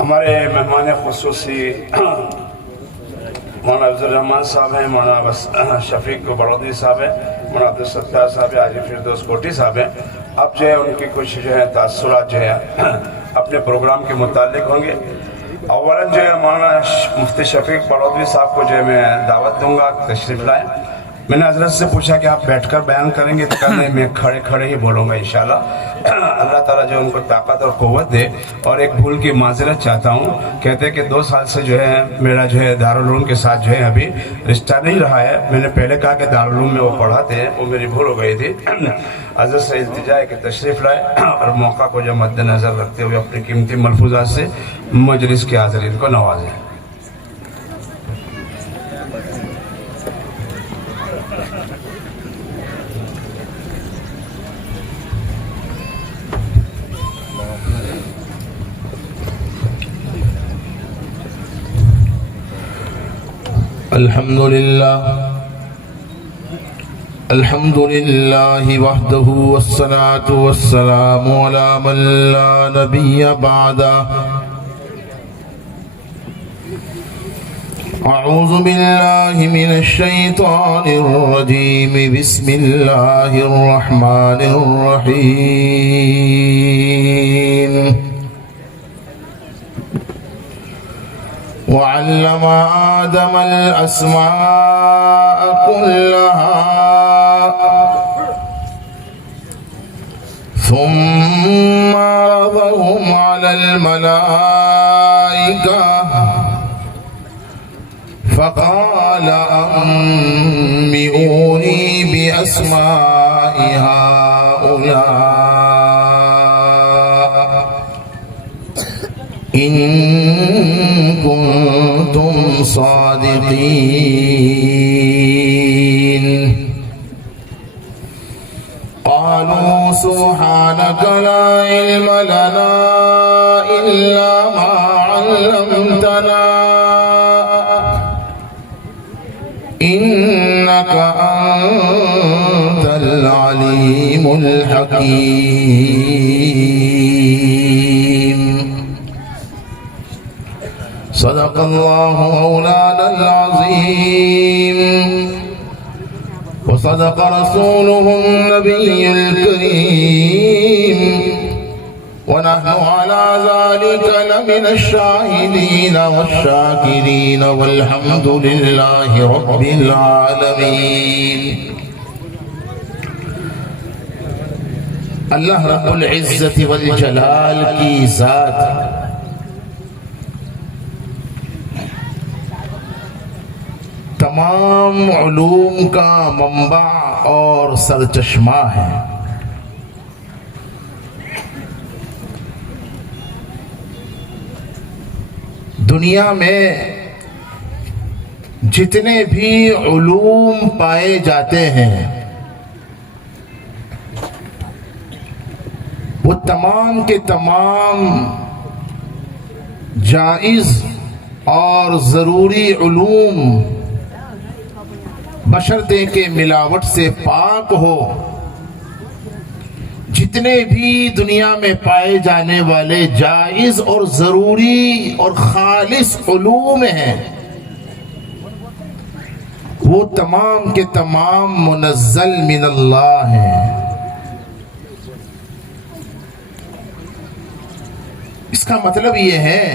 ہمارے مہمان خصوصی مولانا عبدالرحمن صاحب ہیں، مولانا شفیق بڑودی صاحب ہیں، مولانا عبدالستار صاحب ہیں، حاجی فردوس کوٹی صاحب ہیں. اب جو ہے ان کی کچھ جو ہے تاثرات جو ہے اپنے پروگرام کے متعلق ہوں گے. اولاً جو ہے مولانا مفتی شفیق بڑودی صاحب کو جو ہے میں دعوت دوں گا تشریف لائیں. میں نے حضرت سے پوچھا کہ آپ بیٹھ کر بیان کریں گے، تو کہنے میں کھڑے کھڑے ہی بولوں گا انشاءاللہ. اللہ تعالیٰ جو ان کو طاقت اور قوت دے. اور ایک بھول کی معذرت چاہتا ہوں، کہتے ہیں کہ 2 سال سے جو ہے میرا جو ہے دارالعلوم کے ساتھ جو ہے ابھی رشتہ نہیں رہا ہے. میں نے پہلے کہا کہ دارالعلوم میں وہ پڑھاتے ہیں، وہ میری بھول ہو گئی تھی. حضرت سے التجا ہے کہ تشریف لائے اور موقع کو جو مد نظر رکھتے ہوئے اپنی قیمتی ملفوظات سے مجلس کے حاضرین کو نوازیں. الحمد لله وحده والصلاة والسلام على من لا نبي بعده. أعوذ بالله من الشيطان الرجيم. بسم الله الرحمن الرحيم. وعلم آدم الأسماء كلها ثم عرضهم على الملائكة فقال أنبئوني بأسماء هؤلاء إن كنتم صادقين. قالوا سبحانك لا علم لنا إلا ما علمتنا إنك أنت العليم الحكيم. صدق الله مولانا العظيم وصدق رسوله النبي الكريم ونحن على ذلك لمن الشاهدين والشاكرين والحمد لله رب العالمين. اللہ رب العزت والجلال کی ذات تمام علوم کا منبع اور سرچشمہ ہے. دنیا میں جتنے بھی علوم پائے جاتے ہیں وہ تمام کے تمام جائز اور ضروری علوم بشرطے کہ ملاوٹ سے پاک ہو. جتنے بھی دنیا میں پائے جانے والے جائز اور ضروری اور خالص علوم ہیں وہ تمام کے تمام منزل من اللہ ہیں. اس کا مطلب یہ ہے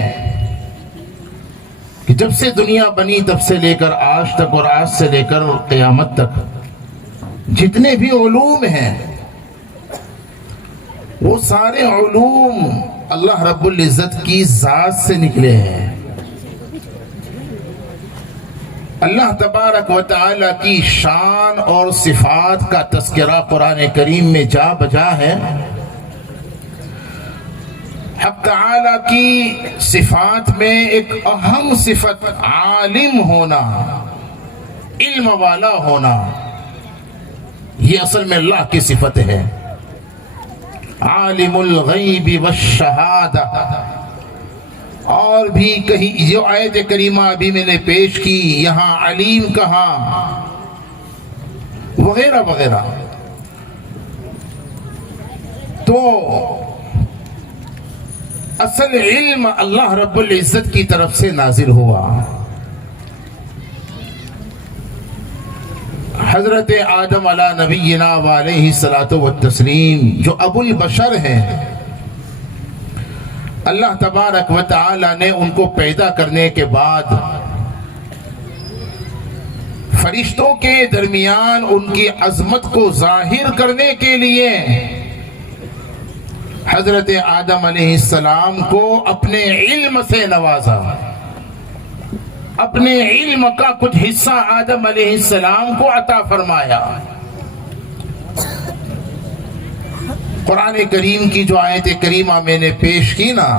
کہ جب سے دنیا بنی تب سے لے کر آج تک اور آج سے لے کر قیامت تک جتنے بھی علوم ہیں وہ سارے علوم اللہ رب العزت کی ذات سے نکلے ہیں. اللہ تبارک و تعالی کی شان اور صفات کا تذکرہ قرآن کریم میں جا بجا ہے. حق تعالی کی صفات میں ایک اہم صفت عالم ہونا، علم والا ہونا، یہ اصل میں اللہ کی صفت ہے. عالم الغیب والشہادہ. اور بھی کہیں جو آیت کریمہ ابھی میں نے پیش کی یہاں علیم کہا وغیرہ وغیرہ. تو اصل علم اللہ رب العزت کی طرف سے نازل ہوا. حضرت آدم علی نبینا وعلیہ الصلاۃ والتسلیم جو ابو البشر ہیں، اللہ تبارک و تعالی نے ان کو پیدا کرنے کے بعد فرشتوں کے درمیان ان کی عظمت کو ظاہر کرنے کے لیے حضرت آدم علیہ السلام کو اپنے علم سے نوازا. اپنے علم کا کچھ حصہ آدم علیہ السلام کو عطا فرمایا. قرآن کریم کی جو آیت کریمہ میں نے پیش کی نا،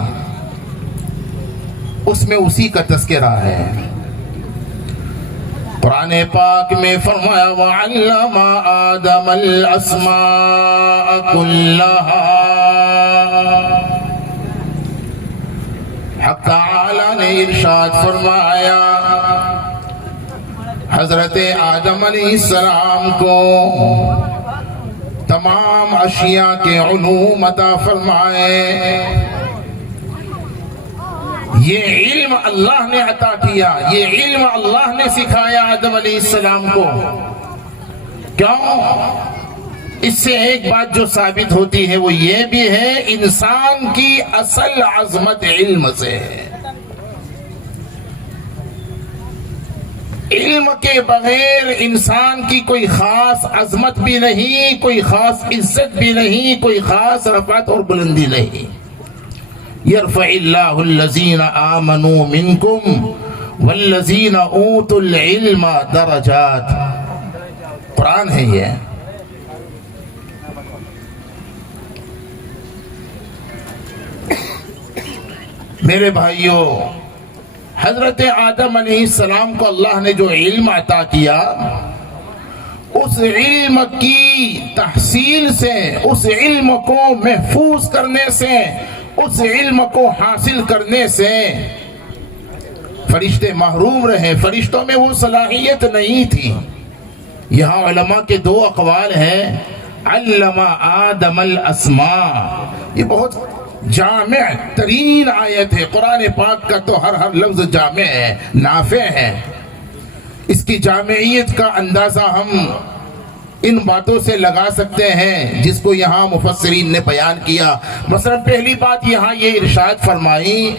اس میں اسی کا تذکرہ ہے. قرآن پاک میں فرمایا وَعَلَّمَ آدَمَ الْأَسْمَاءَ كُلَّهَا. حق تعالی نے ارشاد فرمایا حضرت آدم علیہ السلام کو تمام اشیاء کے علوم عطا فرمائے. یہ علم اللہ نے عطا کیا، یہ علم اللہ نے سکھایا آدم علیہ السلام کو. کیوں؟ اس سے ایک بات جو ثابت ہوتی ہے وہ یہ بھی ہے انسان کی اصل عظمت علم سے ہے. علم کے بغیر انسان کی کوئی خاص عظمت بھی نہیں، کوئی خاص عزت بھی نہیں، کوئی خاص رفعت اور بلندی نہیں. یرفع اللہ الذین آمنوا منکم والذین اوتوا العلم درجات. قرآن ہے یہ. میرے بھائیوں، حضرت آدم علیہ السلام کو اللہ نے جو علم عطا کیا، اس علم کی تحصیل سے، اس علم کو محفوظ کرنے سے، اس علم کو حاصل کرنے سے فرشتے محروم رہے. فرشتوں میں وہ صلاحیت نہیں تھی. یہاں علماء کے دو اقوال ہیں. علم آدم الاسماء، یہ بہت جامع ترین آیت ہے. قرآن پاک کا تو ہر لفظ جامع ہے، نافع ہے. اس کی جامعیت کا اندازہ ہم ان باتوں سے لگا سکتے ہیں جس کو یہاں مفسرین نے بیان کیا. مثلا پہلی بات یہاں یہ ارشاد فرمائی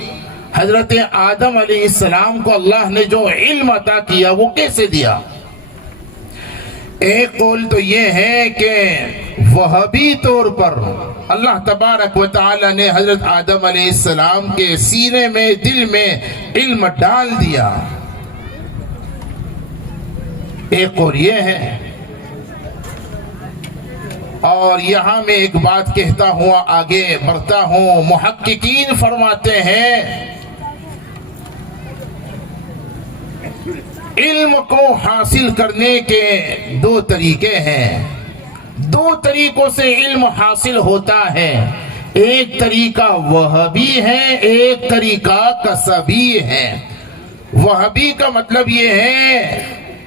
حضرت آدم علیہ السلام کو اللہ نے جو علم عطا کیا وہ کیسے دیا. ایک قول تو یہ ہے کہ وہابی طور پر اللہ تبارک و تعالی نے حضرت آدم علیہ السلام کے سینے میں، دل میں علم ڈال دیا. ایک قول یہ ہے. اور یہاں میں ایک بات کہتا ہوا آگے بڑھتا ہوں. محققین فرماتے ہیں علم کو حاصل کرنے کے دو طریقے ہیں. دو طریقوں سے علم حاصل ہوتا ہے. ایک طریقہ وہابی ہے، ایک طریقہ کسبی ہے. وہابی کا مطلب یہ ہے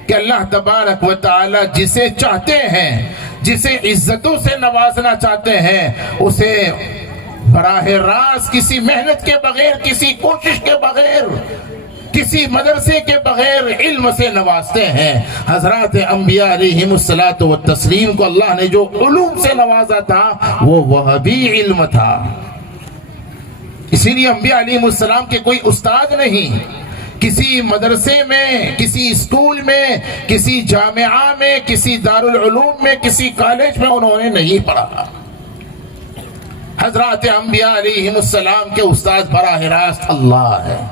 کہ اللہ تبارک و تعالی جسے چاہتے ہیں، جسے عزتوں سے نوازنا چاہتے ہیں، اسے براہ راست کسی محنت کے بغیر، کسی کوشش کے بغیر، کسی مدرسے کے بغیر علم سے نوازتے ہیں. حضرات انبیاء علیہم الصلاۃ والتسلیم کو اللہ نے جو علوم سے نوازا تھا وہ وہابی علم تھا. اسی لیے انبیاء علیہم السلام کے کوئی استاد نہیں. کسی مدرسے میں، کسی اسکول میں، کسی جامعہ میں، کسی دارالعلوم میں، کسی کالج میں انہوں نے نہیں پڑھا. حضرات انبیاء علیہم السلام کے استاد براہ راست اللہ ہے.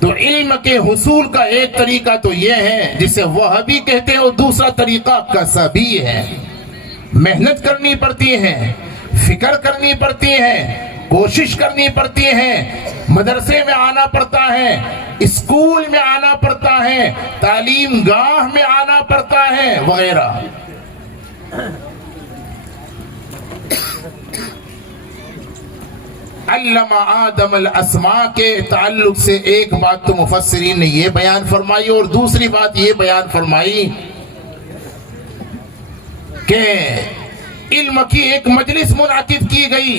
تو علم کے حصول کا ایک طریقہ تو یہ ہے جسے وہابی کہتے ہیں، اور دوسرا طریقہ کسبی ہے. محنت کرنی پڑتی ہے، فکر کرنی پڑتی ہے، کوشش کرنی پڑتی ہے. مدرسے میں آنا پڑتا ہے، اسکول میں آنا پڑتا ہے، تعلیم گاہ میں آنا پڑتا ہے وغیرہ. علم آدم الاسماء کے تعلق سے ایک بات تو مفسرین نے یہ بیان فرمائی، اور دوسری بات یہ بیان فرمائی کہ علم کی ایک مجلس منعقد کی گئی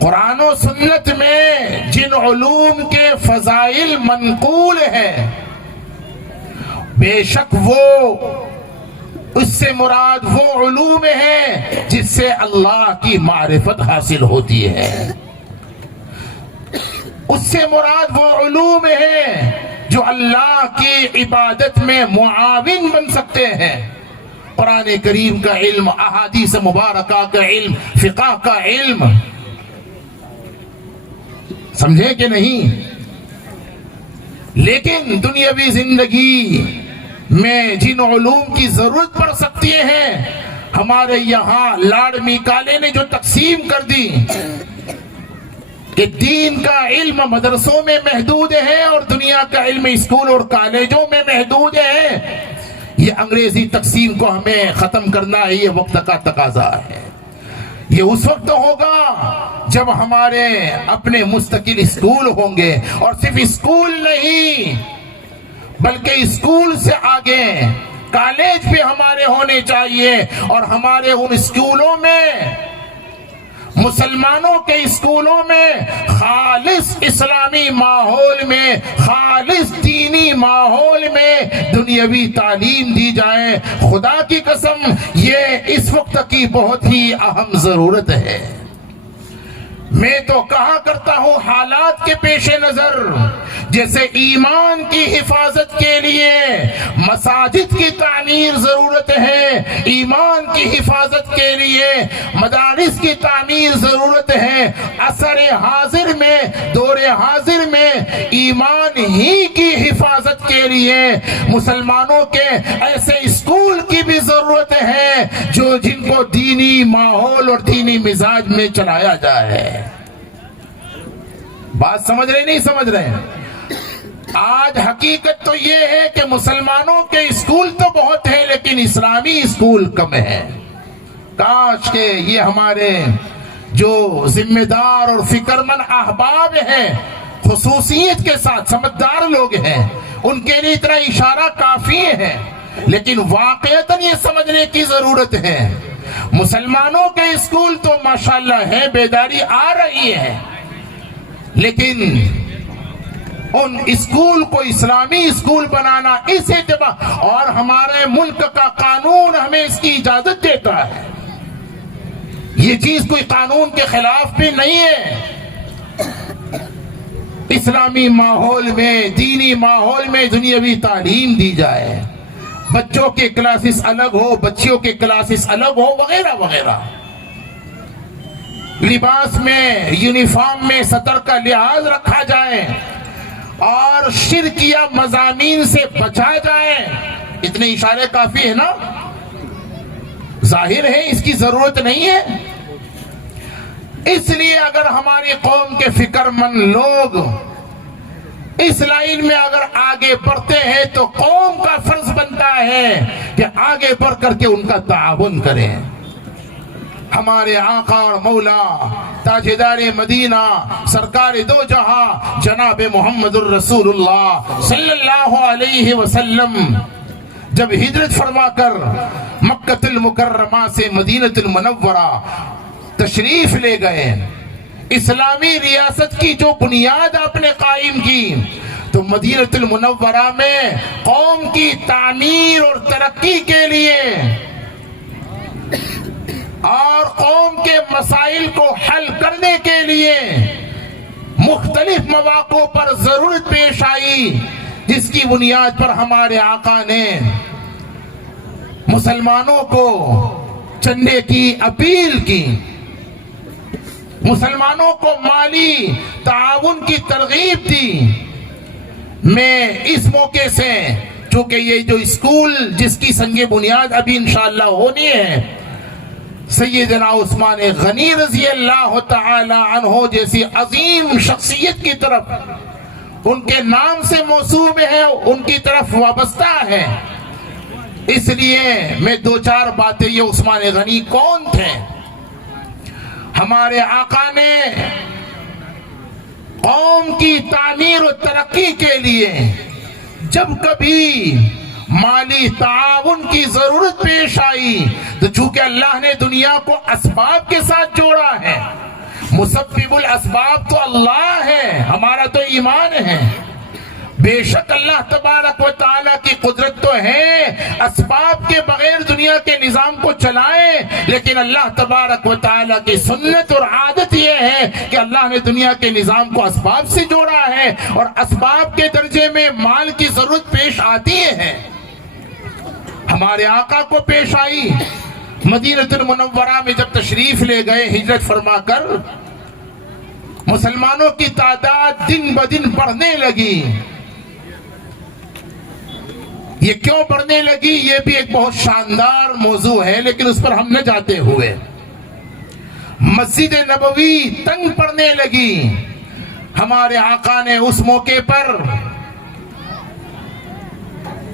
قرآن و سنت میں جن علوم کے فضائل منقول ہیں بے شک وہ اس سے مراد وہ علوم ہیں جس سے اللہ کی معرفت حاصل ہوتی ہے. اس سے مراد وہ علوم ہیں جو اللہ کی عبادت میں معاون بن سکتے ہیں. قرآن کریم کا علم، احادیث مبارکہ کا علم، فقہ کا علم، سمجھے کہ نہیں؟ لیکن دنیاوی زندگی میں جن علوم کی ضرورت پڑ سکتی ہے ہمارے یہاں لاڈ میکالے نے جو تقسیم کر دی کہ دین کا علم مدرسوں میں محدود ہے اور دنیا کا علم اسکول اور کالجوں میں محدود ہے، یہ انگریزی تقسیم کو ہمیں ختم کرنا ہے. یہ وقت کا تقاضا ہے. یہ اس وقت ہوگا جب ہمارے اپنے مستقل اسکول ہوں گے، اور صرف اسکول نہیں بلکہ اسکول سے آگے کالج بھی ہمارے ہونے چاہیے. اور ہمارے ان اسکولوں میں، مسلمانوں کے اسکولوں میں خالص اسلامی ماحول میں، خالص دینی ماحول میں دنیاوی تعلیم دی جائے. خدا کی قسم یہ اس وقت کی بہت ہی اہم ضرورت ہے. میں تو کہا کرتا ہوں حالات کے پیش نظر جیسے ایمان کی حفاظت کے لیے مساجد کی تعمیر ضرورت ہے، ایمان کی حفاظت کے لیے مدارس کی تعمیر ضرورت ہے، عصر حاضر میں، دور حاضر میں ایمان ہی کی حفاظت کے لیے مسلمانوں کے ایسے اسکول کی بھی ضرورت ہے جو جن کو دینی ماحول اور دینی مزاج میں چلایا جائے. بات سمجھ رہے نہیں سمجھ رہے؟ آج حقیقت تو یہ ہے کہ مسلمانوں کے اسکول تو بہت ہیں لیکن اسلامی اسکول کم ہیں. کاش کہ یہ ہمارے جو ذمہ دار اور فکر مند احباب ہیں، خصوصیت کے ساتھ سمجھدار لوگ ہیں، ان کے لیے اتنا اشارہ کافی ہے، لیکن واقعتاً یہ سمجھنے کی ضرورت ہے. مسلمانوں کے اسکول تو ماشاءاللہ ہے، بیداری آ رہی ہے، لیکن ان اسکول کو اسلامی اسکول بنانا اس اعتبار، اور ہمارے ملک کا قانون ہمیں اس کی اجازت دیتا ہے. یہ چیز کوئی قانون کے خلاف بھی نہیں ہے. اسلامی ماحول میں، دینی ماحول میں دنیاوی تعلیم دی جائے، بچوں کے کلاسز الگ ہو، بچیوں کے کلاسز الگ ہو، وغیرہ وغیرہ. لباس میں، یونیفارم میں سطر کا لحاظ رکھا جائے اور شرکیہ مضامین سے بچا جائے. اتنے اشارے کافی ہے نا؟ ظاہر ہے اس کی ضرورت نہیں ہے. اس لیے اگر ہماری قوم کے فکر مند لوگ اس لائن میں اگر آگے بڑھتے ہیں تو قوم کا فرض بنتا ہے کہ آگے بڑھ کر کے ان کا تعاون کریں. ہمارے آقا اور مولا تاجدار مدینہ سرکار دو جہاں جناب محمد الرسول اللہ صلی اللہ علیہ وسلم جب ہجرت فرما کر مکہ المکرمہ سے مدینہ المنورہ تشریف لے گئے، اسلامی ریاست کی جو بنیاد آپ نے قائم کی، تو مدینہ المنورہ میں قوم کی تعمیر اور ترقی کے لیے اور قوم کے مسائل کو حل کرنے کے لیے مختلف مواقع پر ضرورت پیش آئی، جس کی بنیاد پر ہمارے آقا نے مسلمانوں کو چندے کی اپیل کی، مسلمانوں کو مالی تعاون کی ترغیب دی. میں اس موقع سے، چونکہ یہ جو اسکول جس کی سنگ بنیاد ابھی انشاءاللہ ہونی ہے، سیدنا عثمان غنی رضی اللہ تعالی عنہ جیسی عظیم شخصیت کی طرف ان کے نام سے موسوم ہے، ان کی طرف وابستہ ہے، اس لیے میں دو چار باتیں، یہ عثمان غنی کون تھے؟ ہمارے آقا نے قوم کی تعمیر و ترقی کے لیے جب کبھی مالی تعاون کی ضرورت پیش آئی تو چونکہ اللہ نے دنیا کو اسباب کے ساتھ جوڑا ہے، مسبب الاسباب تو اللہ ہے، ہمارا تو ایمان ہے۔ بے شک اللہ تبارک و تعالیٰ کی قدرت تو ہے اسباب کے بغیر دنیا کے نظام کو چلائے، لیکن اللہ تبارک و تعالیٰ کی سنت اور عادت یہ ہے کہ اللہ نے دنیا کے نظام کو اسباب سے جوڑا ہے، اور اسباب کے درجے میں مال کی ضرورت پیش آتی ہے۔ ہمارے آقا کو پیش آئی، مدینہ المنورہ میں جب تشریف لے گئے ہجرت فرما کر، مسلمانوں کی تعداد دن بدن بڑھنے لگی۔ یہ کیوں بڑھنے لگی یہ بھی ایک بہت شاندار موضوع ہے، لیکن اس پر ہم نہ جاتے ہوئے، مسجد نبوی تنگ پڑنے لگی۔ ہمارے آقا نے اس موقع پر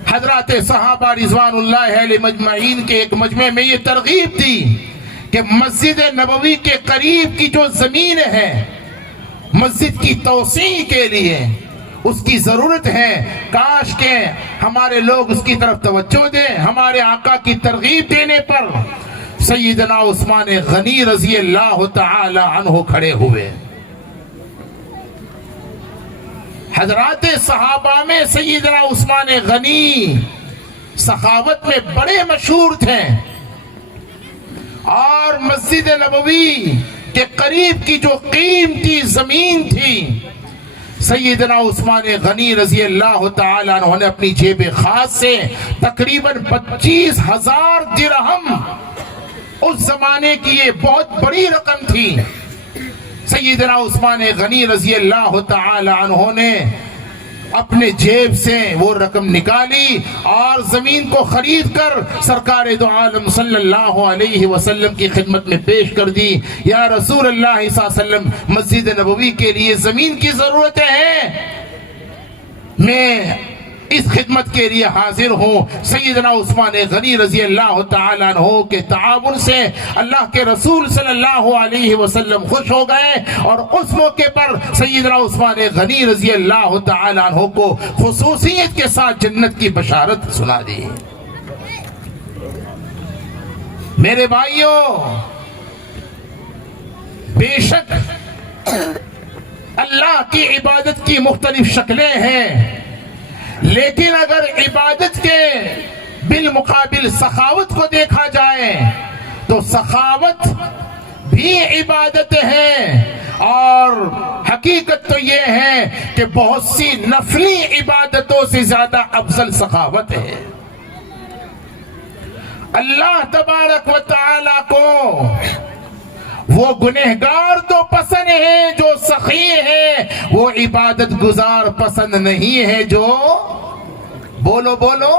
حضرات صحابہ رضوان اللہ علیہ مجمعین کے ایک مجمع میں یہ ترغیب دی کہ مسجد نبوی کے قریب کی جو زمین ہے مسجد کی توسیع کے لیے اس کی ضرورت ہے، کاش کہ ہمارے لوگ اس کی طرف توجہ دیں۔ ہمارے آقا کی ترغیب دینے پر سیدنا عثمان غنی رضی اللہ تعالی عنہ کھڑے ہوئے۔ حضرات صحابہ میں سیدنا عثمان غنی سخاوت میں بڑے مشہور تھے، اور مسجد نبوی کے قریب کی جو قیمتی زمین تھی سیدنا عثمان غنی رضی اللہ تعالیٰ عنہ نے اپنی جیب خاص سے تقریباً 25,000 درہم، اس زمانے کی یہ بہت بڑی رقم تھی، سیدنا عثمان غنی رضی اللہ تعالیٰ عنہ نے اپنے جیب سے وہ رقم نکالی اور زمین کو خرید کر سرکار دو عالم صلی اللہ علیہ وسلم کی خدمت میں پیش کر دی۔ یا رسول اللہ صلی اللہ علیہ وسلم، مسجد نبوی کے لیے زمین کی ضرورت ہے، میں اس خدمت کے لیے حاضر ہوں۔ سیدنا عثمان غنی رضی اللہ تعالیٰ عنہ کے تعاون سے اللہ کے رسول صلی اللہ علیہ وسلم خوش ہو گئے، اور اس موقع پر سیدنا عثمان غنی رضی اللہ تعالیٰ عنہ کو خصوصیت کے ساتھ جنت کی بشارت سنا دی۔ میرے بھائیوں، بے شک اللہ کی عبادت کی مختلف شکلیں ہیں، لیکن اگر عبادت کے بالمقابل سخاوت کو دیکھا جائے تو سخاوت بھی عبادت ہے، اور حقیقت تو یہ ہے کہ بہت سی نفلی عبادتوں سے زیادہ افضل سخاوت ہے۔ اللہ تبارک و تعالی کو وہ گنہگار تو پسند ہے جو سخی ہے، وہ عبادت گزار پسند نہیں ہے جو بولو بولو،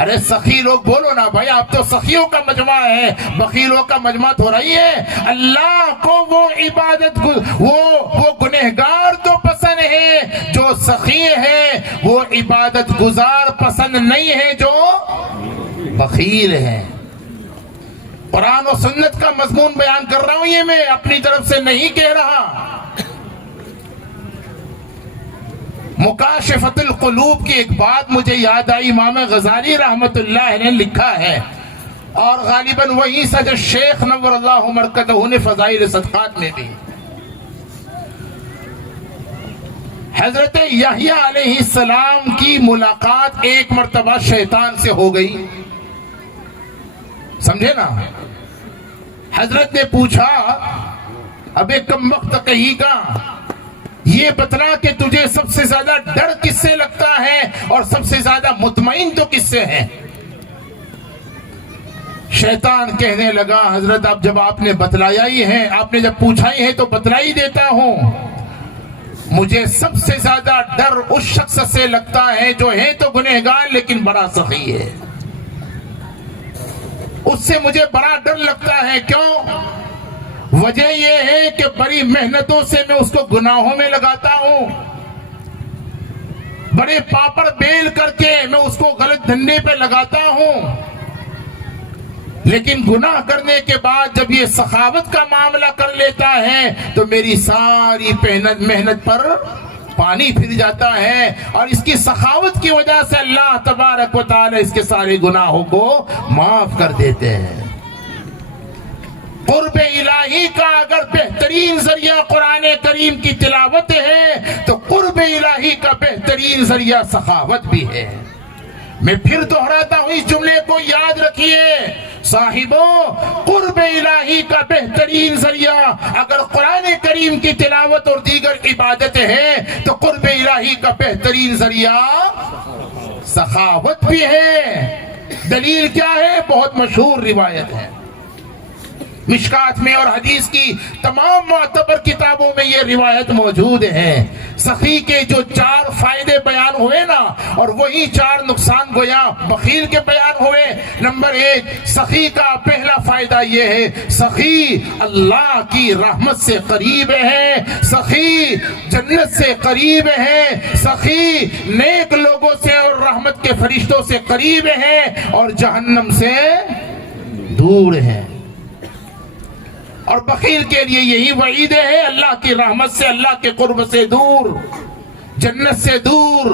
ارے سخی لوگ بولو نا بھائی، آپ تو سخیوں کا مجمع ہے، بخیلوں کا مجمع ہو رہی ہے۔ اللہ کو وہ عبادت وہ گنہگار تو پسند ہے جو سخی ہے، وہ عبادت گزار پسند نہیں ہے جو بخیل ہے۔ قرآن و سنت کا مضمون بیان کر رہا ہوں، یہ میں اپنی طرف سے نہیں کہہ رہا۔ مکاشفۃ القلوب کی ایک بات مجھے یاد آئی، امام غزالی رحمت اللہ نے لکھا ہے، اور غالباً وہی سج شیخ نور اللہ مرکزہ نے فضائل صدقات میں بھی۔ حضرت یحییٰ علیہ السلام کی ملاقات ایک مرتبہ شیطان سے ہو گئی، سمجھے نا۔ حضرت نے پوچھا، ابے کم وقت کہی گا، یہ بتلا کہ تجھے سب سے زیادہ ڈر کس سے لگتا ہے اور سب سے زیادہ مطمئن تو کس سے ہے؟ شیطان کہنے لگا، حضرت اب جب آپ نے بتلایا ہی ہے، آپ نے جب پوچھا ہی ہے تو بتلا ہی دیتا ہوں۔ مجھے سب سے زیادہ ڈر اس شخص سے لگتا ہے جو ہے تو گنہگار لیکن بڑا سخی ہے، اس سے مجھے بڑا ڈر لگتا ہے۔ کیوں؟ وجہ یہ ہے کہ بڑی محنتوں سے میں اس کو گناہوں میں لگاتا ہوں، بڑے پاپڑ بیل کر کے میں اس کو غلط دھندے پہ لگاتا ہوں، لیکن گناہ کرنے کے بعد جب یہ سخاوت کا معاملہ کر لیتا ہے تو میری ساری محنت پر پانی پھر جاتا ہے، اور اس کی سخاوت کی وجہ سے اللہ تبارک و تعالی اس کے سارے گناہوں کو معاف کر دیتے ہیں۔ قرب الہی کا اگر بہترین ذریعہ قرآن کریم کی تلاوت ہے تو قرب الہی کا بہترین ذریعہ سخاوت بھی ہے۔ میں پھر دہراتا ہوں اس جملے کو یاد رکھیے صاحبوں، قرب الہی کا بہترین ذریعہ اگر قرآن کریم کی تلاوت اور دیگر عبادت ہے تو قرب الہی کا بہترین ذریعہ سخاوت بھی ہے۔ دلیل کیا ہے؟ بہت مشہور روایت ہے، مشکات میں اور حدیث کی تمام معتبر کتابوں میں یہ روایت موجود ہے۔ سخی کے جو 4 فائدے بیان ہوئے نا، اور وہی 4 نقصان گویا بخیل کے بیان ہوئے۔ نمبر 1، سخی کا پہلا فائدہ یہ ہے، سخی اللہ کی رحمت سے قریب ہے، سخی جنت سے قریب ہے، سخی نیک لوگوں سے اور رحمت کے فرشتوں سے قریب ہے اور جہنم سے دور ہے۔ اور بخیل کے لیے یہی وعید ہے، اللہ کی رحمت سے، اللہ کے قرب سے دور، جنت سے دور،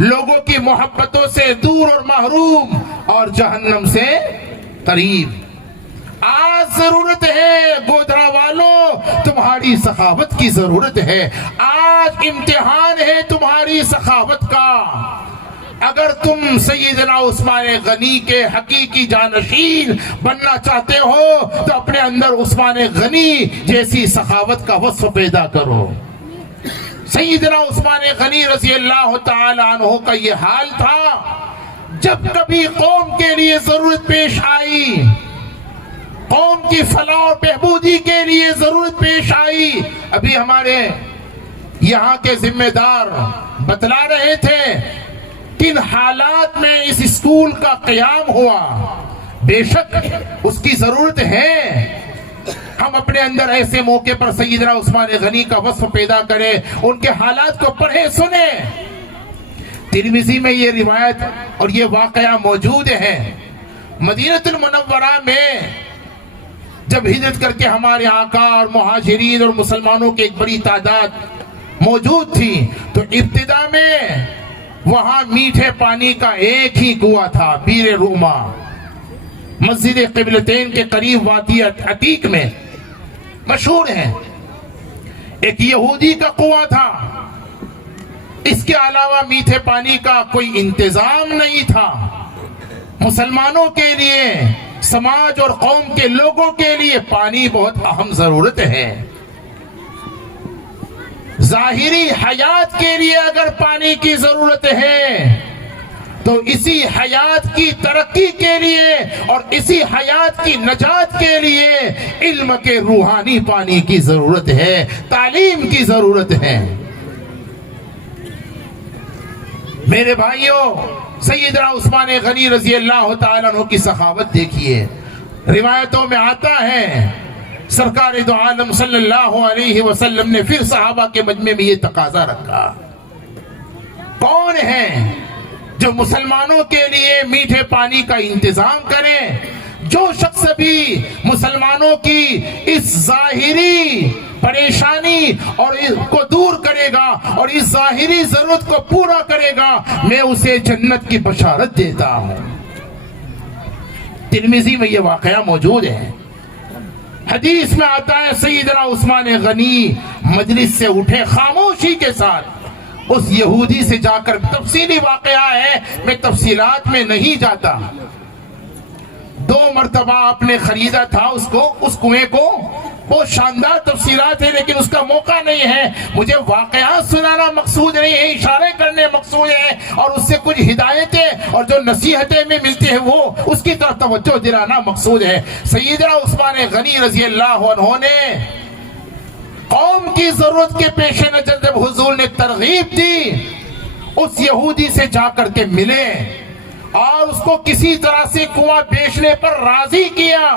لوگوں کی محبتوں سے دور اور محروم، اور جہنم سے قریب۔ آج ضرورت ہے گودھرا والوں، تمہاری سخاوت کی ضرورت ہے۔ آج امتحان ہے تمہاری سخاوت کا۔ اگر تم سیدنا عثمان غنی کے حقیقی جانشین بننا چاہتے ہو تو اپنے اندر عثمان غنی جیسی سخاوت کا وصف پیدا کرو۔ سیدنا عثمان غنی رضی اللہ تعالی عنہ کا یہ حال تھا، جب کبھی قوم کے لیے ضرورت پیش آئی، قوم کی فلاح و بہبودی کے لیے ضرورت پیش آئی، ابھی ہمارے یہاں کے ذمہ دار بتلا رہے تھے کن حالات میں اس اسکول کا قیام ہوا۔ بے شک اس کی ضرورت ہے، ہم اپنے اندر ایسے موقع پر سیدنا عثمان غنی کا وصف پیدا کریں، ان کے حالات کو پڑھیں سنیں۔ ترمذی میں یہ روایت اور یہ واقعہ موجود ہے۔ مدینہ المنورہ میں جب ہجرت کر کے ہمارے آقا اور مہاجرین اور مسلمانوں کی ایک بڑی تعداد موجود تھی، تو ابتدا میں وہاں میٹھے پانی کا ایک ہی کنواں تھا، بیر روما، مسجد قبلتین کے قریب وادی عتیق میں مشہور ہے۔ ایک یہودی کا کنواں تھا، اس کے علاوہ میٹھے پانی کا کوئی انتظام نہیں تھا۔ مسلمانوں کے لیے، سماج اور قوم کے لوگوں کے لیے پانی بہت اہم ضرورت ہے۔ ظاہری حیات کے لیے اگر پانی کی ضرورت ہے تو اسی حیات کی ترقی کے لیے اور اسی حیات کی نجات کے لیے علم کے روحانی پانی کی ضرورت ہے، تعلیم کی ضرورت ہے۔ میرے بھائیوں، سیدنا عثمان غنی رضی اللہ تعالیٰ عنہ کی سخاوت دیکھیے۔ روایتوں میں آتا ہے سرکار دو عالم صلی اللہ علیہ وسلم نے پھر صحابہ کے مجمع میں یہ تقاضا رکھا، کون ہے جو مسلمانوں کے لیے میٹھے پانی کا انتظام کرے؟ جو شخص بھی مسلمانوں کی اس ظاہری پریشانی اور اس کو دور کرے گا اور اس ظاہری ضرورت کو پورا کرے گا، میں اسے جنت کی بشارت دیتا ہوں۔ ترمذی میں یہ واقعہ موجود ہے۔ حدیث میں آتا ہے سیدنا عثمان غنی مجلس سے اٹھے خاموشی کے ساتھ، اس یہودی سے جا کر، تفصیلی واقعہ ہے، میں تفصیلات میں نہیں جاتا، 2 مرتبہ آپ نے خریدا تھا اس کنویں کو، بہت شاندار تفصیلات ہے لیکن اس کا موقع نہیں ہے۔ مجھے واقعات سنانا مقصود نہیں ہے، اشارے کرنے مقصود ہے، اور اس سے کچھ ہدایتیں اور جو نصیحتیں میں ملتی ہیں وہ اس کی طرف توجہ دلانا مقصود ہے۔ سیدنا عثمان غنی رضی اللہ عنہ نے قوم کی ضرورت کے پیش نظر جب حضور نے ترغیب دی، اس یہودی سے جا کر کے ملے اور اس کو کسی طرح سے کنواں بیچنے پر راضی کیا،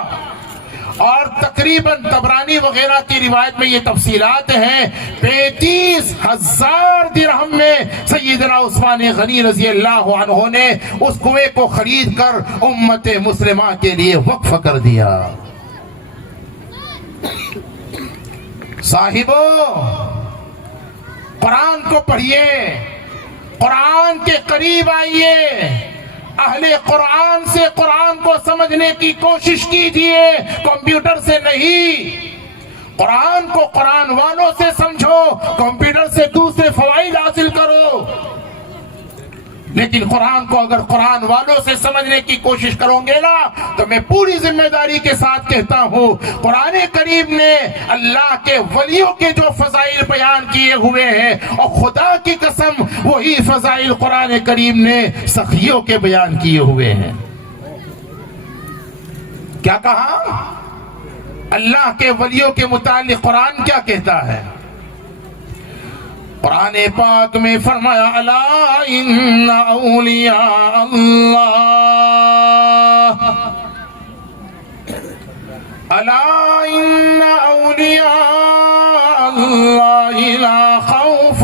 اور تقریباً طبرانی وغیرہ کی روایت میں یہ تفصیلات ہیں، 35,000 درہم میں سیدنا عثمان غنی رضی اللہ عنہ نے اس کنویں کو خرید کر امت مسلمہ کے لیے وقف کر دیا۔ صاحبوں، قرآن کو پڑھیے، قرآن کے قریب آئیے، اہل قرآن سے قرآن کو سمجھنے کی کوشش کیجئے، کمپیوٹر سے نہیں۔ قرآن کو قرآن والوں سے سمجھو، کمپیوٹر سے دوسرے فوائد حاصل کرو۔ لیکن قرآن کو اگر قرآن والوں سے سمجھنے کی کوشش کرو گے نا تو میں پوری ذمہ داری کے ساتھ کہتا ہوں، قرآن کریم نے اللہ کے ولیوں کے جو فضائل بیان کیے ہوئے ہیں، اور خدا کی قسم وہی فضائل قرآن کریم نے سخیوں کے بیان کیے ہوئے ہیں۔ کیا کہا؟ اللہ کے ولیوں کے متعلق قرآن کیا کہتا ہے؟ قرآن پاک میں فرمایا الا ان اولیاء اللہ، الا ان اولیاء اللہ لا خوف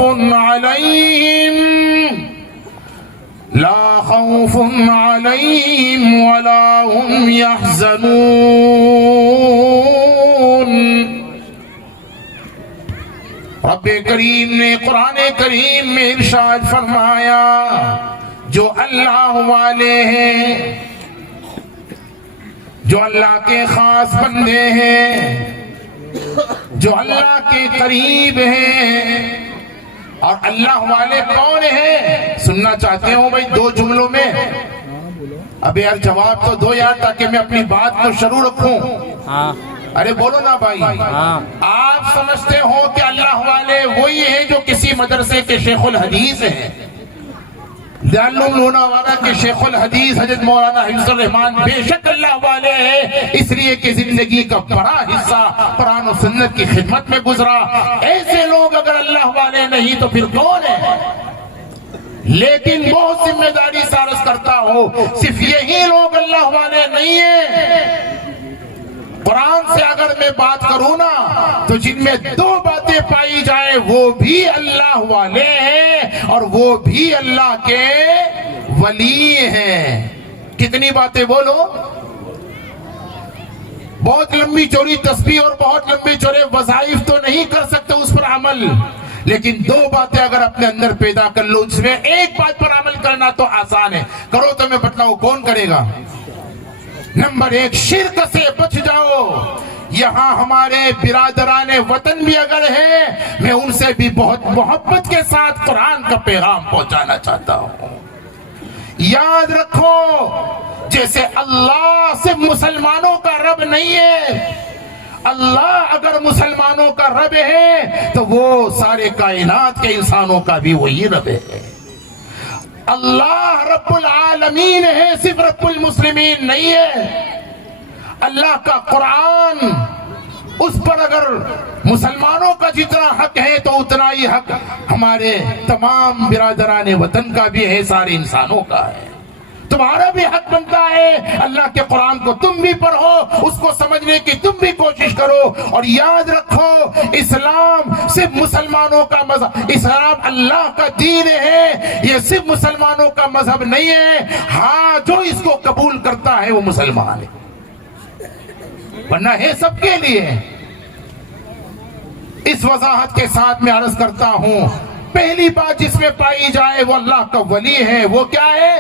علیہم ولا هم يحزنون۔ رب کریم نے قرآن کریم میں ارشاد فرمایا، جو اللہ والے ہیں، جو اللہ کے خاص بندے ہیں، جو اللہ کے قریب ہیں، اور اللہ والے کون ہیں؟ سننا چاہتے ہوں بھائی دو جملوں میں؟ اب یار جواب تو دو یار، تاکہ میں اپنی بات کو شروع رکھوں۔ ارے بولو نا بھائی۔ آپ سمجھتے ہو کہ اللہ والے وہی ہیں جو کسی مدرسے کے شیخ الحدیث ہیں؟ دارالعلوم لوناوالہ کے شیخ الحدیث حضرت مولانا حفظ الرحمان بے شک اللہ والے ہیں، اس لیے کہ زندگی کا بڑا حصہ قرآن و سنت کی خدمت میں گزرا۔ ایسے لوگ اگر اللہ والے نہیں تو پھر کون ہیں؟ لیکن بہت ذمہ داری سے عرض کرتا ہوں، صرف یہی لوگ اللہ والے نہیں ہیں۔ قرآن سے اگر میں بات کروں نا تو جن میں دو باتیں پائی جائیں وہ بھی اللہ والے ہیں اور وہ بھی اللہ کے ولی ہیں۔ کتنی باتیں بولو؟ بہت لمبی چوڑی تسبیح اور بہت لمبی چوڑے وظائف تو نہیں کر سکتے اس پر عمل، لیکن دو باتیں اگر اپنے اندر پیدا کر لو، اس میں ایک بات پر عمل کرنا تو آسان ہے۔ کرو تو میں بتلاؤں کون کرے گا؟ نمبر ایک، شرک سے بچ جاؤ۔ یہاں ہمارے برادران وطن بھی اگر ہیں، میں ان سے بھی بہت محبت کے ساتھ قرآن کا پیغام پہنچانا چاہتا ہوں۔ یاد رکھو، جیسے اللہ صرف مسلمانوں کا رب نہیں ہے، اللہ اگر مسلمانوں کا رب ہے تو وہ سارے کائنات کے انسانوں کا بھی وہی رب ہے۔ اللہ رب العالمین ہے، صرف رب المسلمین نہیں ہے۔ اللہ کا قرآن، اس پر اگر مسلمانوں کا جتنا حق ہے تو اتنا ہی حق ہمارے تمام برادران وطن کا بھی ہے، سارے انسانوں کا ہے۔ تمہارا بھی حق بنتا ہے اللہ کے قرآن کو تم بھی پڑھو، اس کو سمجھنے کی تم بھی کوشش کرو، اور یاد رکھو اسلام صرف مسلمانوں کا مذہب، اسلام اللہ کا دین ہے، یہ صرف مسلمانوں کا مذہب نہیں ہے۔ ہاں، جو اس کو قبول کرتا ہے وہ مسلمان ہے، ورنہ ہے سب کے لیے۔ اس وضاحت کے ساتھ میں عرض کرتا ہوں، پہلی بات جس میں پائی جائے وہ اللہ کا ولی ہے، وہ کیا ہے؟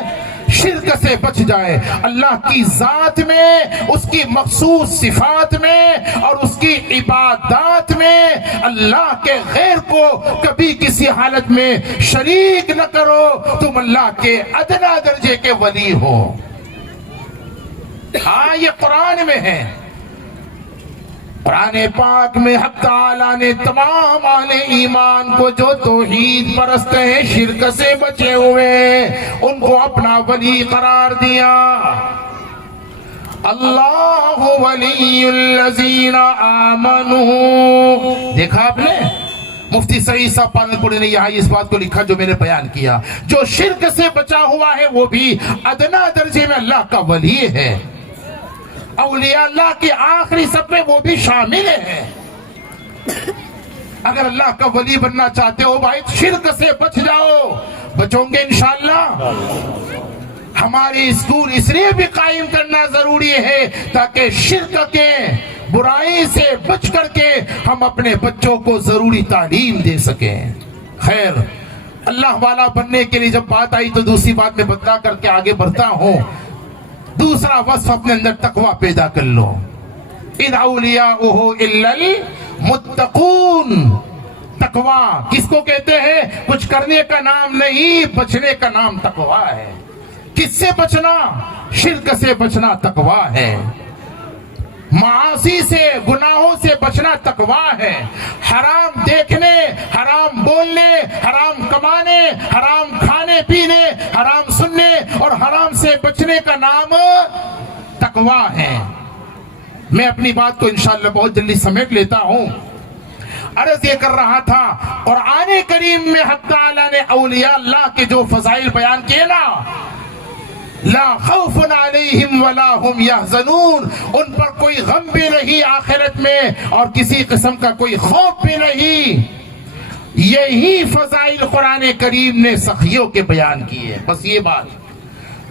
شرک سے بچ جائے۔ اللہ کی ذات میں، اس کی مخصوص صفات میں اور اس کی عبادات میں اللہ کے غیر کو کبھی کسی حالت میں شریک نہ کرو، تم اللہ کے ادنا درجے کے ولی ہو۔ ہاں، یہ قرآن میں ہے۔ قرآن پاک میں حق تعالیٰ نے تمام اہل ایمان کو جو توحید پرست ہیں، شرک سے بچے ہوئے، ان کو اپنا ولی قرار دیا۔ اللہ ولی الذین آمنوا، دیکھا آپ نے؟ مفتی سعید صاحب پالنپوری نے یہاں اس بات کو لکھا جو میں نے بیان کیا، جو شرک سے بچا ہوا ہے وہ بھی ادنا درجے میں اللہ کا ولی ہے۔ اولیاء اللہ کی آخری سب میں وہ بھی شامل ہیں۔ اگر اللہ کا ولی بننا چاہتے ہو بھائی، شرک سے بچ جاؤ، بچوں گے انشاءاللہ۔ ہمارے اسکول اس لیے بھی قائم کرنا ضروری ہے تاکہ شرک کے برائی سے بچ کر کے ہم اپنے بچوں کو ضروری تعلیم دے سکیں۔ خیر، اللہ والا بننے کے لیے جب بات آئی تو دوسری بات میں بتلا کر کے آگے بڑھتا ہوں. دوسرا وصف اپنے اندر تقوی پیدا کر لو. ان اولیاءہ الا المتقون. تقوی کس کو کہتے ہیں؟ کچھ کرنے کا نام نہیں، بچنے کا نام تقوی ہے. کس سے بچنا؟ شرک سے بچنا تقوی ہے. معاصی سے، گناہوں سے بچنا تقوی ہے. حرام دیکھنے، حرام بولنے، حرام کمانے، حرام کھانے پینے، حرام سننے اور حرام سے بچنے کا نام تقوی ہے. میں اپنی بات کو انشاءاللہ بہت جلدی سمیٹ لیتا ہوں. عرض یہ کر رہا تھا، قرآن کریم میں حق تعالیٰ نے اولیاء اللہ کے جو فضائل بیان کیے نا، لا خوف علیہم ولا هم یحزنون، ان پر کوئی غم بھی نہیں آخرت میں اور کسی قسم کا کوئی خوف بھی نہیں. یہی فضائل قرآن کریم نے سخیوں کے بیان کیے. بس یہ بات،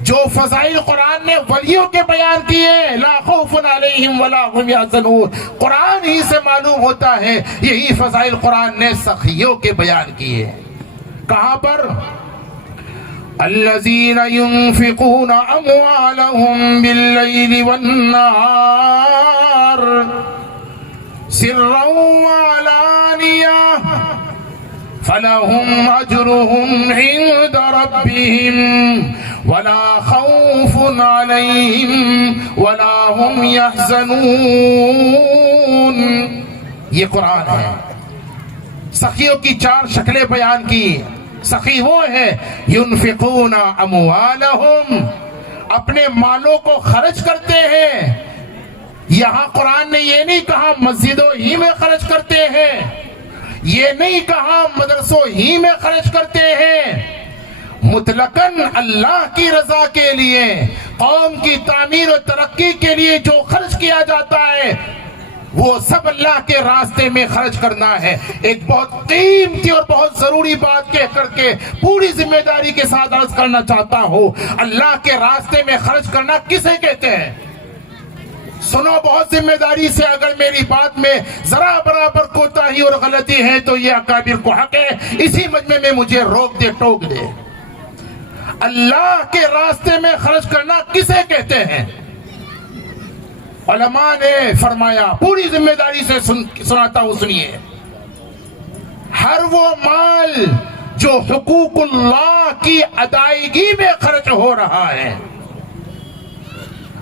جو فضائل قرآن نے ولیوں کے بیان کیے، لا خوف علیہم ولا هم یحزنون، قرآن ہی سے معلوم ہوتا ہے یہی فضائل قرآن نے سخیوں کے بیان کیے. کہاں پر؟ الذين ينفقون أموالهم بالليل والنهار سرا وعلانية فلهم أجرهم عند ربهم ولا خوف عليهم ولا هم يحزنون. یہ قرآن ہے. سخیوں کی 4 شکلیں بیان کی. سخی وہ ہے ینفقون اموالہم، اپنے مالوں کو خرچ کرتے ہیں. یہاں قرآن نے یہ نہیں کہا مسجدوں ہی میں خرچ کرتے ہیں، یہ نہیں کہا مدرسوں ہی میں خرچ کرتے ہیں. مطلقاً اللہ کی رضا کے لیے، قوم کی تعمیر و ترقی کے لیے جو خرچ کیا جاتا ہے وہ سب اللہ کے راستے میں خرچ کرنا ہے. ایک بہت قیمتی اور بہت ضروری بات کہہ کر کے پوری ذمہ داری کے ساتھ عرض کرنا چاہتا ہوں، اللہ کے راستے میں خرچ کرنا کسے کہتے ہیں؟ سنو بہت ذمہ داری سے، اگر میری بات میں ذرا برابر کوتاہی اور غلطی ہے تو یہ اکابر کو حق ہے، اسی مجمع میں مجھے روک دے، ٹوک دے. اللہ کے راستے میں خرچ کرنا کسے کہتے ہیں؟ علماء نے فرمایا، پوری ذمہ داری سے سناتا ہوں، سنیے. ہر وہ مال جو حقوق اللہ کی ادائیگی میں خرچ ہو رہا ہے،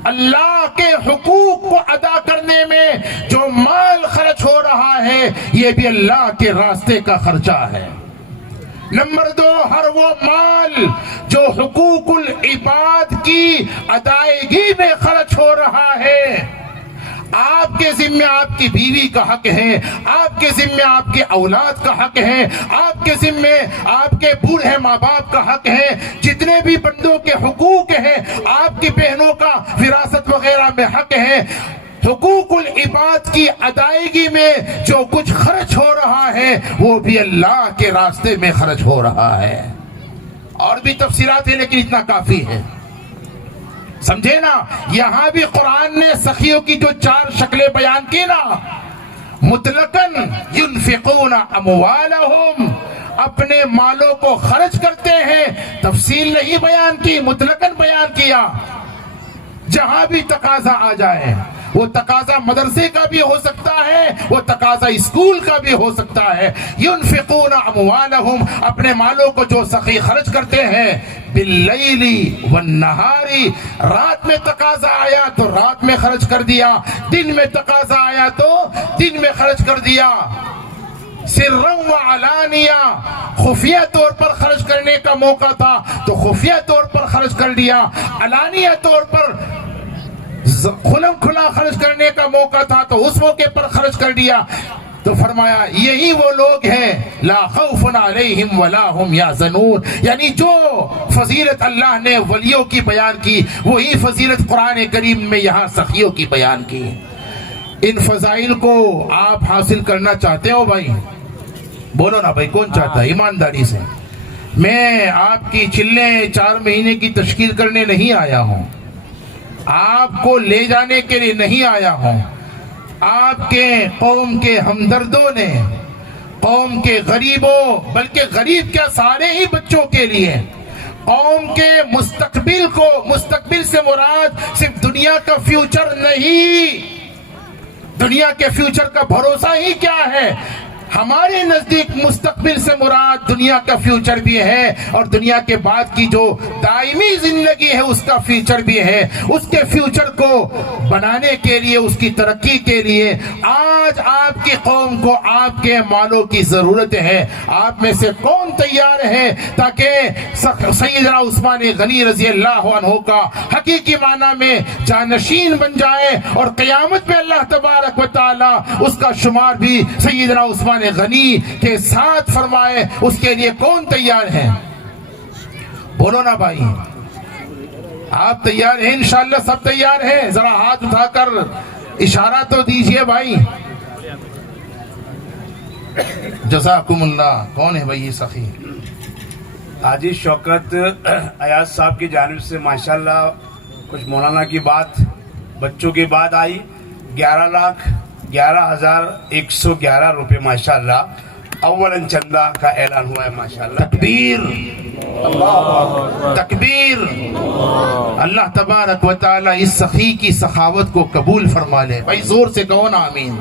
اللہ کے حقوق کو ادا کرنے میں جو مال خرچ ہو رہا ہے یہ بھی اللہ کے راستے کا خرچہ ہے. نمبر 2، ہر وہ مال جو حقوق العباد کی ادائیگی میں خرچ ہو رہا ہے. آپ کے ذمہ آپ کی بیوی کا حق ہے، آپ کے ذمہ آپ کے اولاد کا حق ہے، آپ کے ذمہ آپ کے بوڑھے ماں باپ کا حق ہے، جتنے بھی بندوں کے حقوق ہیں، آپ کی بہنوں کا وراثت وغیرہ میں حق ہے. حقوق العباد کی ادائیگی میں جو کچھ خرچ ہو رہا ہے وہ بھی اللہ کے راستے میں خرچ ہو رہا ہے. اور بھی تفصیلات ہیں لیکن اتنا کافی ہے، سمجھے نا. یہاں بھی قرآن نے سخیوں کی جو 4 شکلیں بیان کی نا، مطلقاً ینفقون اموالہم، اپنے مالوں کو خرچ کرتے ہیں. تفصیل نہیں بیان کی، مطلقاً بیان کیا. جہاں بھی تقاضا آ جائے، وہ تقاضا مدرسے کا بھی ہو سکتا ہے، وہ تقاضا اسکول کا بھی ہو سکتا ہے. ینفقون اموالہم، اپنے مالوں کو جو سخی خرچ کرتے ہیں. باللیل والنہار، رات میں تقاضا آیا تو رات میں خرچ کر دیا، دن میں تقاضا آیا تو دن میں خرچ کر دیا. سرا وعلانیہ، خفیہ طور پر خرچ کرنے کا موقع تھا تو خفیہ طور پر خرچ کر دیا، علانیہ طور پر کھلم کھلا خرچ کرنے کا موقع تھا تو اس موقع پر خرچ کر دیا. تو فرمایا یہی وہ لوگ ہیں لا خوف علیہم ولا هم یحزنون، یعنی جو فضیلت اللہ نے ولیوں کی بیان کی وہی فضیلت قرآن کریم میں یہاں سخیوں کی بیان کی. ان فضائل کو آپ حاصل کرنا چاہتے ہو بھائی؟ بولو نا بھائی، کون چاہتا ہے ایمانداری سے؟ میں آپ کی چلے 4 مہینے کی تشکیل کرنے نہیں آیا ہوں، آپ کو لے جانے کے لیے نہیں آیا ہوں. آپ کے قوم کے ہمدردوں نے قوم کے غریبوں، بلکہ غریب کیا سارے ہی بچوں کے لیے، قوم کے مستقبل سے مراد صرف دنیا کا فیوچر نہیں، دنیا کے فیوچر کا بھروسہ ہی کیا ہے، ہمارے نزدیک مستقبل سے مراد دنیا کا فیوچر بھی ہے، اور دنیا کے بعد کی جو دائمی زندگی ہے اس کا فیوچر بھی ہے۔ اس کے فیوچر کو بنانے کے لیے، اس کی ترقی کے لیے آج آپ کی قوم کو آپ کے مالوں کی ضرورت ہے۔ آپ میں سے کون تیار ہے تاکہ سیدنا عثمان غنی رضی اللہ عنہ کا حقیقی معنی میں جانشین بن جائے، اور قیامت میں اللہ تبارک و تعالی اس کا شمار بھی سیدنا عثمان غنی کے ساتھ فرمائے؟ اس کے لیے کون تیار ہے؟ بولو نا بھائی، آپ تیار ہیں؟ انشاءاللہ سب تیار ہیں؟ ذرا ہاتھ اٹھا کر اشارہ تو دیجئے بھائی۔ جزاکم اللہ۔ کون ہے بھائی یہ سخی؟ حاجی شوکت ایاز صاحب کی جانب سے ماشاءاللہ کچھ مولانا کی بات، بچوں کی بات آئی۔ 11,11,111 روپے ماشاءاللہ اولن چندہ کا اعلان ہوا ہے ماشاءاللہ۔ تکبیر، تکبیر۔ اللہ تبارک و تعالی اس سخی کی سخاوت کو قبول فرما لے۔ بھائی زور سے کہو نا آمین۔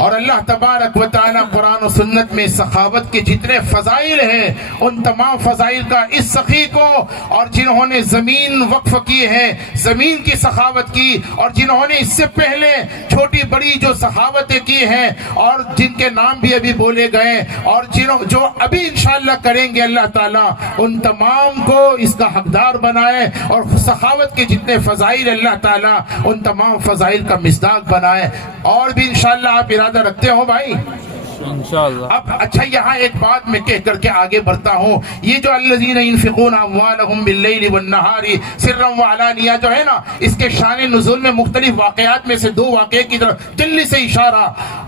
اور اللہ تبارک و تعالی قرآن و سنت میں سخاوت کے جتنے فضائل ہیں ان تمام فضائل کا اس سخی کو، اور جنہوں نے زمین وقف کی ہے، زمین کی سخاوت کی، اور جنہوں نے اس سے پہلے چھوٹی بڑی جو سخاوتیں کی ہیں اور جن کے نام بھی ابھی بولے گئے، اور جو ابھی انشاءاللہ کریں گے، اللہ تعالیٰ ان تمام کو اس کا حقدار بنائے، اور سخاوت کے جتنے فضائل اللہ تعالیٰ ان تمام فضائل کا مصداق بنائے۔ اور بھی انشاءاللہ آپ ارادہ رکھتے ہو بھائی؟ انشاءاللہ۔ اب اچھا یہاں ایک بات میں کہہ کر کے آگے بڑھتا ہوں، یہ جو الذین ينفقون اموالهم باللیل والنہار سرا وعلانیہ جو ہے نا، اس کے شان نزول میں مختلف واقعات میں سے 2 واقعے کی طرف دلی سے اشارہ۔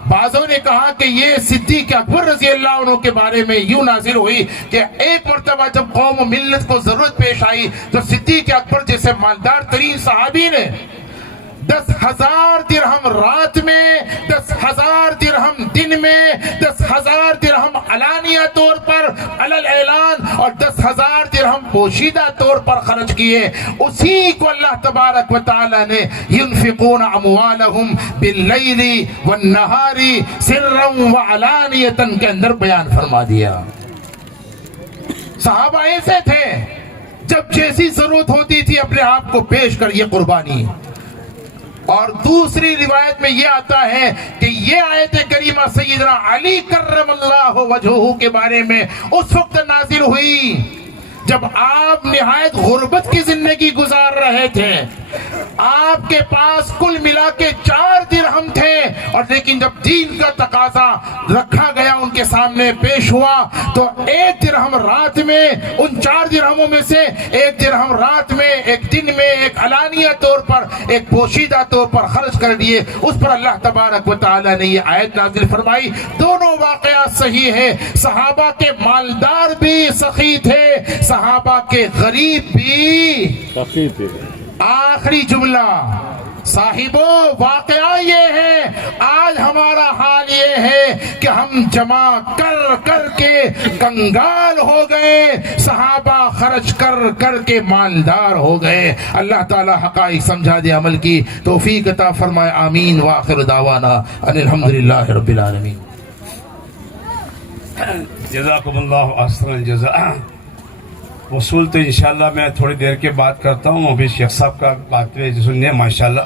بعضوں نے کہا کہ یہ صدیق اکبر رضی اللہ عنہ کے بارے میں یوں نازل ہوئی کہ ایک مرتبہ جب قوم و ملت کو ضرورت پیش آئی تو صدیق اکبر جیسے مالدار ترین صحابی نے 10,000 درہم رات میں، 10,000 درہم دن میں، 10,000 درہم علانیہ طور پر علل اعلان، اور 10,000 درہم پوشیدہ طور پر خرچ کیے۔ اسی کو اللہ تبارک و تعالی نے ينفقون اموالهم باللیل والنہار سرا وعلانیۃ کے اندر بیان فرما دیا۔ صحابہ ایسے تھے جب جیسی ضرورت ہوتی تھی اپنے آپ کو پیش کر یہ قربانی۔ اور دوسری روایت میں یہ آتا ہے کہ یہ آیت کریمہ سیدنا علی کرم اللہ وجہہ کے بارے میں اس وقت نازل ہوئی جب آپ نہایت غربت کی زندگی گزار رہے تھے۔ آپ کے پاس کل ملا کے 4 درہم تھے، اور لیکن جب دین کا تقاضا رکھا گیا ان کے سامنے پیش ہوا تو 1 درہم رات میں، ان 4 درہموں میں سے 1 درہم رات میں، 1 دن میں، 1 علانیہ طور پر، 1 پوشیدہ طور پر خرچ کر دیے۔ اس پر اللہ تبارک و تعالی نے یہ آیت نازل فرمائی۔ دونوں واقعات صحیح ہیں، صحابہ کے مالدار بھی سخی تھے، صحابہ کے غریب بھی سخی تھے۔ آخری جملہ صاحبوں، واقعہ یہ ہے، آج ہمارا حال یہ ہے کہ ہم جمع کر کر کے کنگال ہو گئے، صحابہ خرچ کر کر کے مالدار ہو گئے۔ اللہ تعالی حقائق سمجھا دے، عمل کی توفیق عطا فرمائے، آمین۔ وآخر دعوانا ان الحمدللہ رب العالمین۔ جزاکم اللہ احسن الجزاء۔ وصول تو انشاءاللہ میں تھوڑی دیر کے بات کرتا ہوں، ابھی شیخ صاحب کا بات سننے ماشاءاللہ۔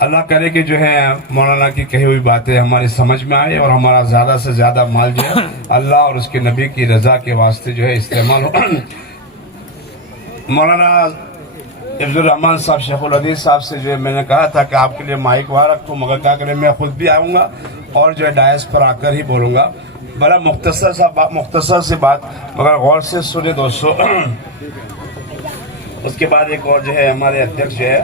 اللہ کرے کہ جو ہے مولانا کی کہی ہوئی باتیں ہماری سمجھ میں آئے، اور ہمارا زیادہ سے زیادہ مال جو ہے اللہ اور اس کے نبی کی رضا کے واسطے جو ہے استعمال ہو۔ مولانا عبد الرحمن صاحب شیخ الحدیث صاحب سے جو ہے میں نے کہا تھا کہ آپ کے لیے مائک وہاں رکھوں، مگر کیا کریں میں خود بھی آؤں گا اور جو ہے ڈائس پر آ کر ہی بولوں گا۔ بڑا مختصر سی بات، مگر غور سے سنے دوستو۔ اس کے بعد ایک اور جو ہے ہمارے ادھیکش جو ہے